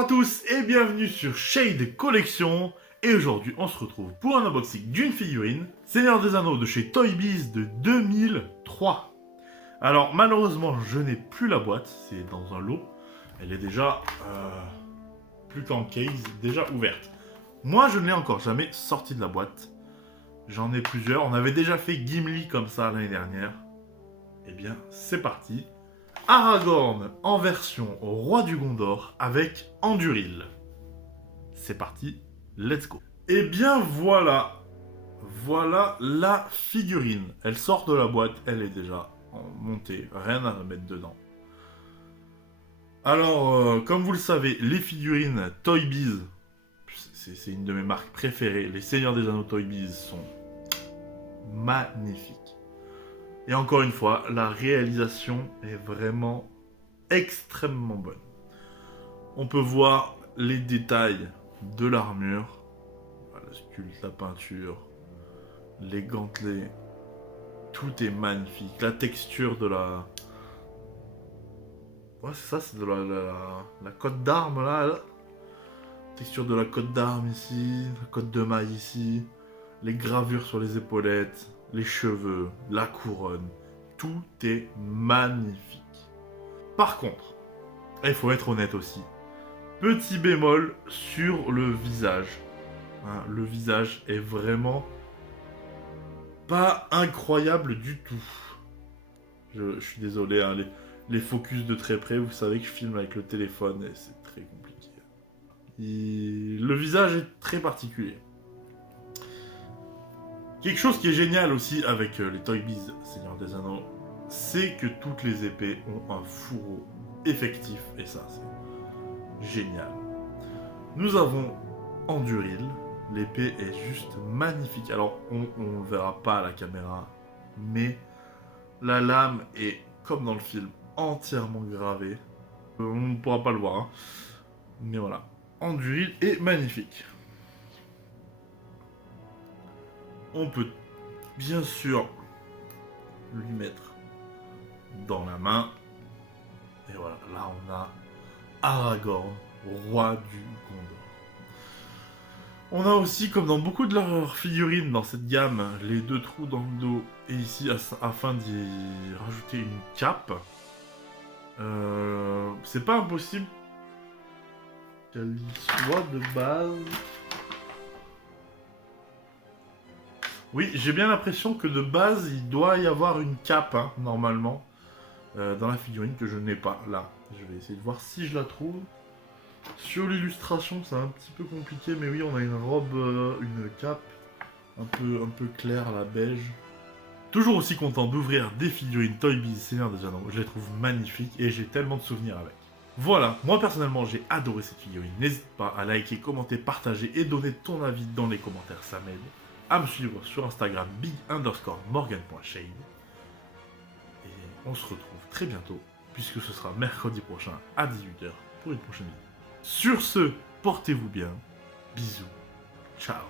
à tous et bienvenue sur Shade Collection. Et aujourd'hui, on se retrouve pour un unboxing d'une figurine Seigneur des Anneaux de chez Toy Biz de 2003. Alors, malheureusement, je n'ai plus la boîte, c'est dans un lot. Elle est déjà, plus qu'en case, déjà ouverte. Moi, je ne l'ai encore jamais sorti de la boîte. J'en ai plusieurs. On avait déjà fait Gimli comme ça l'année dernière. Eh bien, c'est parti. Aragorn en version Roi du Gondor avec Anduril. C'est parti, let's go. Et bien voilà, voilà la figurine. Elle sort de la boîte, elle est déjà montée, rien à mettre dedans. Alors, comme vous le savez, les figurines Toy Biz, c'est une de mes marques préférées. Les Seigneurs des Anneaux Toy Biz sont magnifiques. Et encore une fois, la réalisation est vraiment extrêmement bonne. On peut voir les détails de l'armure, le sculpte, la peinture, les gantelets, tout est magnifique. La texture de la... Ouais, c'est ça, c'est de la cotte d'armes là. Texture de la cotte d'armes ici, la cotte de maille ici, les gravures sur les épaulettes, les cheveux, la couronne, tout est magnifique. Par contre, il faut être honnête aussi, petit bémol sur le visage. Hein, le visage est vraiment pas incroyable du tout. Je suis désolé, hein, les focus de très près, vous savez que je filme avec le téléphone et c'est très compliqué. Le visage est très particulier. Quelque chose qui est génial aussi avec les Toy Biz Seigneur des Anneaux, c'est que toutes les épées ont un fourreau effectif, et ça c'est génial. Nous avons Anduril, l'épée est juste magnifique. Alors on ne verra pas à la caméra, mais la lame est, comme dans le film, entièrement gravée. On ne pourra pas le voir, hein. Mais voilà, Anduril est magnifique. On peut bien sûr lui mettre dans la main. Et voilà, là on a Aragorn, roi du Gondor. On a aussi, comme dans beaucoup de leurs figurines dans cette gamme, les deux trous dans le dos. Et ici, afin d'y rajouter une cape. C'est pas impossible qu'elle y soit de base. Oui, j'ai bien l'impression que de base, il doit y avoir une cape, hein, normalement, dans la figurine que je n'ai pas. Là, je vais essayer de voir si je la trouve. Sur l'illustration, c'est un petit peu compliqué, mais oui, on a une robe, une cape, un peu claire, la beige. Toujours aussi content d'ouvrir des figurines Toy Biz Seigneur des Anneaux. Je les trouve magnifiques et j'ai tellement de souvenirs avec. Voilà, moi personnellement, j'ai adoré cette figurine. N'hésite pas à liker, commenter, partager et donner ton avis dans les commentaires, ça m'aide. À me suivre sur Instagram big_morgan.shade. Et on se retrouve très bientôt, puisque ce sera mercredi prochain à 18 h pour une prochaine vidéo. Sur ce, portez-vous bien. Bisous. Ciao.